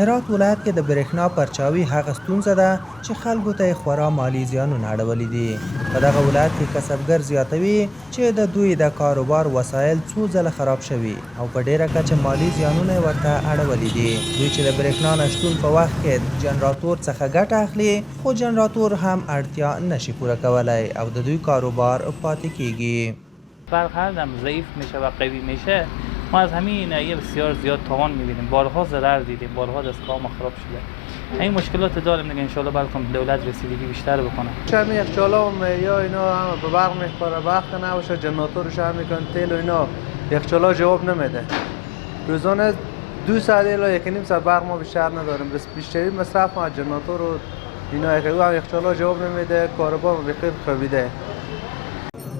هرات ولایت کې د برېښنا پرچاوي هغه ستونزه ده چې خلکو ته یې خورا مالي زیانونه اړولي دي. په دغه ولایت کې کسبګر زیاتوي چې د دوی د کاروبار وسایل څو ځله خراب شوي او په ډیره کچه مالي زیانونه یې ورته اړولي دي. دوی چې د برېښنا نشتون په وخت کې جنراتور څخه ګټه اخلي، خو جنراتور هم اړتیا نشي پوره کولی او د دوی کاروبار پاتې کیږي. برق هم ضعیف میشه و قوی میشه. ما از همین یه بسیار زیاد تاوان میبینیم. بارها ضرر دیدیم، بارها دستگاه ما خراب شده. این مشکلات داریم دیگه. ان شاءالله بلکه دولت رسیدگی بیشتر بکنه. همین یخچالا و یا اینا هم به برق میخوره، وقت نباشه جنراتورش هم میکنن، تیل و اینا یخچالا جواب نمیده. روزانه 2 ساعت الی 1.5 ساعت برق ما بیشتر نداریم. بس بیشتری مصرف ما جنراتور و اینا یخچالا جواب نمیده، کاروبار بخیر خوابیده.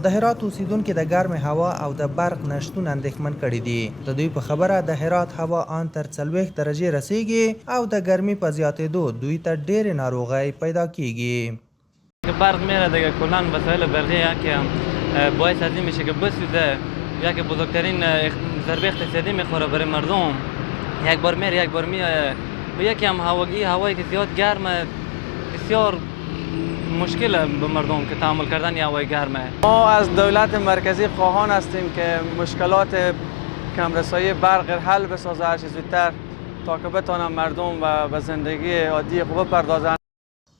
د هرات اوسیدونکو د ګرمې هوا او د برق نشتون اندېښمن کړي دي. د دوی په خبره د هرات هوا آن تر 40 درجې رسیږي او د ګرمۍ په زیاتېدو دوی ته ډېرې ناروغۍ پیدا کیږي. برق میره دیگه، کلا وسایل برقی که باعث از این میشه که بسوزه، یا که بزرگترین ضربه اقتصادی میخوره برای مردم. یک بار میره یک بار میاد و یکی هم هوایی که زیاد گرمه بسیار مشکل به مردم که تحمل کردن هوای گرمه. ما از دولت مرکزی خواهان هستیم که مشکلات کمرسایی برق حل بسازه هر چه زودتر تا که بتوانند مردم و به زندگی عادی خوب بپردازند.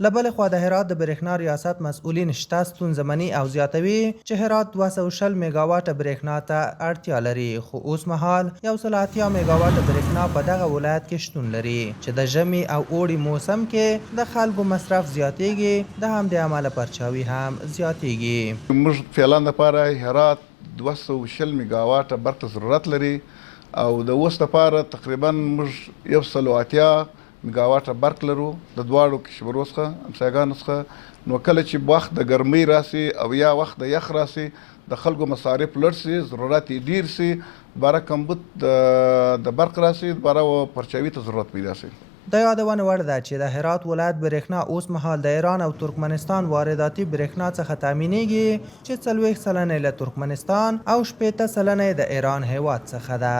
له بلې خوا د هرات د برېښنا ریاست مسئولین شته ستونزمني او زیاتوي چې هرات 260 میګاواټه برېښنا ته اړتیا لري، خو اوس مهال 180 میګاواټه برېښنا په دغه ولایت کې شتون لري چې د ژمي او اوړي موسم کې د خلکو مصرف زیاتیږي، د همدې امله پرچاوي هم زیاتیږي. موږ فعلا لپاره هرات 260 میګاواټه برق ضرورت لري او د اوس لپاره تقریبا موږ 180 میګاواټه برق لرو د دواړو کشورو څخه همسایګانو څخه. نو کله چې وخت د ګرمۍ راسي او یا وخت د یخ راسي د خلکو مصارف لوړ سي، ضرورت یې ډیر سي، دوباره کمبود د برق راسي، دوباره پرچاوي ته ضرورت پیدا سي. د یادونه وړ ده چې د هرات ولایت برېښنا اوس مهال د ایران او ترکمنستان وارداتي برېښنا څخه تامینېږي چې 40 سلنه له ترکمنستان او 80 سلنه د ایران هیواد څخه ده.